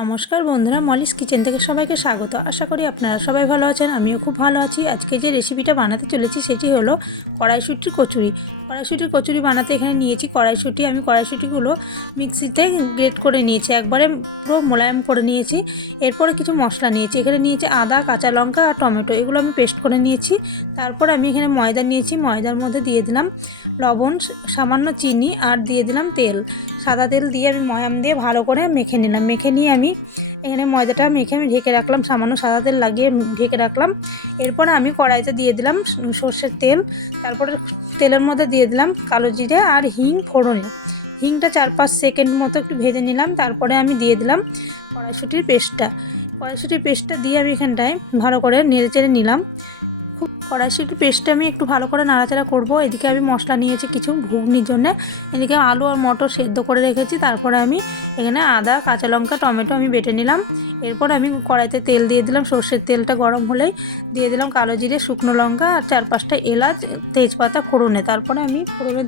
নমস্কার বন্ধুরা, Molly's kitchen থেকে সবাইকে স্বাগত। আশা করি আপনারা সবাই ভালো আছেন। আমিও খুব ভালো আছি। আজকে যে রেসিপিটা বানাতে চলেছি সেটি হলো কড়াইশুঁটির কচুরি। কড়াইশুঁটির কচুরি বানাতে এখানে নিয়েছি কড়াইশুঁটি। আমি কড়াইশুঁটিগুলো মিক্সিতে গ্রেট করে নিয়েছি, একবারে পুরো মোলায়েম করে নিয়েছি। এরপরে কিছু মশলা নিয়েছি, এখানে নিয়েছি আদা, কাঁচা লঙ্কা আর টমেটো, এগুলো আমি পেস্ট করে নিয়েছি। তারপর আমি এখানে ময়দা নিয়েছি, ময়দার মধ্যে দিয়ে দিলাম লবণ, সামান্য চিনি আর দিয়ে দিলাম তেল। সাদা তেল দিয়ে আমি ময়াম দিয়ে ভালো করে মেখে নিলাম। মেখে নিয়ে আমি এখানে ময়দাটা মেখে আমি ঢেকে রাখলাম, সামান্য সাদা তেল লাগিয়ে ঢেকে রাখলাম। এরপরে আমি কড়াইতে দিয়ে দিলাম সর্ষের তেল। তারপরে তেলের মধ্যে দিয়ে দিলাম কালো জিরে আর হিং ফোড়নে। হিংটা 4-5 সেকেন্ড মতো একটু ভেজে নিলাম। তারপরে আমি দিয়ে দিলাম কড়াইশুঁটির পেস্টটা দিয়ে আমি এখানটায় ভালো করে নেড়েচেড়ে নিলাম। কড়াইশুঁটির পেস্টটা আমি একটু ভালো করে নাড়াচাড়া করব। এদিকে আমি মশলা নিয়েছি কিছু ঘুগনির জন্য। এদিকে আলু আর মটর সেদ্ধ করে রেখেছি। তারপরে আমি এখানে আদা, কাঁচা লঙ্কা, টমেটো আমি বেটে নিলাম। এরপর আমি কড়াইতে তেল দিয়ে দিলাম। সর্ষের তেলটা গরম হলেই দিয়ে দিলাম কালো জিরে, শুকনো লঙ্কা আর 4-5টা এলাচ, তেজপাতা ফোড়নে। তারপরে আমি ফোড়নে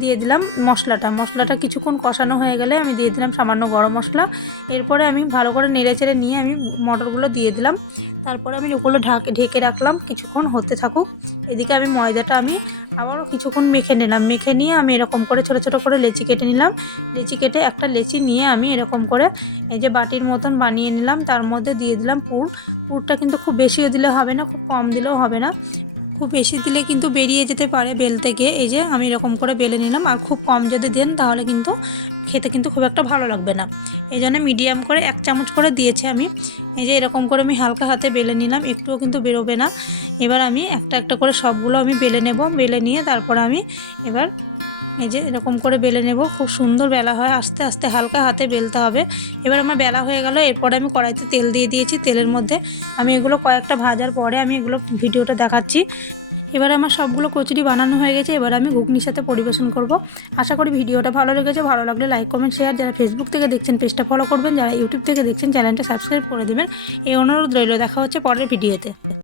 দিয়ে দিলাম মশলাটা কিছুক্ষণ কষানো হয়ে গেলে আমি দিয়ে দিলাম সামান্য গরম মশলা। এরপরে আমি ভালো করে নেড়েচেড়ে নিয়ে আমি মটরগুলো দিয়ে দিলাম। তারপরে আমি ওগুলো ঢেকে রাখলাম, কিছুক্ষণ হতে থাকুক। এদিকে আমি ময়দাটা আবারও কিছুক্ষণ মেখে নিলাম। মেখে নিয়ে আমি এরকম করে ছোটো ছোটো করে লেচি কেটে নিলাম। লেচি কেটে একটা লেচি নিয়ে আমি এরকম করে এই যে বাটির মতন বানিয়ে নিলাম। তার মধ্যে দিয়ে দিলাম পুরটা কিন্তু খুব বেশিও দিলে হবে না, খুব কম দিলেও হবে না। খুব বেশি দিলে কিন্তু বেরিয়ে যেতে পারে বেলতে গিয়ে। এই যে আমি এরকম করে বেলে নিলাম। আর খুব কম যদি দেন তাহলে কিন্তু খেতে কিন্তু খুব একটা ভালো লাগবে না। এই জন্য মিডিয়াম করে 1 চামচ করে দিয়েছি আমি। এই যে এরকম করে আমি হালকা হাতে বেলে নিলাম, একটুও কিন্তু বেরোবে না। এবার আমি একটা একটা করে সবগুলো আমি বেলে নেব। বেলে নিয়ে তারপর আমি এবার এই যে এরকম করে বেলে নেব। খুব সুন্দর বেলা হয়, আস্তে আস্তে হালকা হাতে বেলতে হবে। এবার আমার বেলা হয়ে গেল। এরপরে আমি কড়াইতে তেল দিয়ে দিয়েছি। তেলের মধ্যে আমি এগুলো কয়েকটা ভাজার পরে আমি এগুলো ভিডিওটা দেখাচ্ছি। এবার আমার সবগুলো কচুরি বানানো হয়ে গেছে। এবার আমি ঘুগনির সাথে পরিবেশন করব। আশা করি ভিডিওটা ভালো লেগেছে। ভালো লাগলে লাইক, কমেন্ট, শেয়ার। যারা ফেসবুক থেকে দেখছেন পেজটা ফলো করবেন, যারা ইউটিউব থেকে দেখছেন চ্যানেলটা সাবস্ক্রাইব করে দেবেন। এই অনুরোধ রইল। দেখা হচ্ছে পরের ভিডিওতে।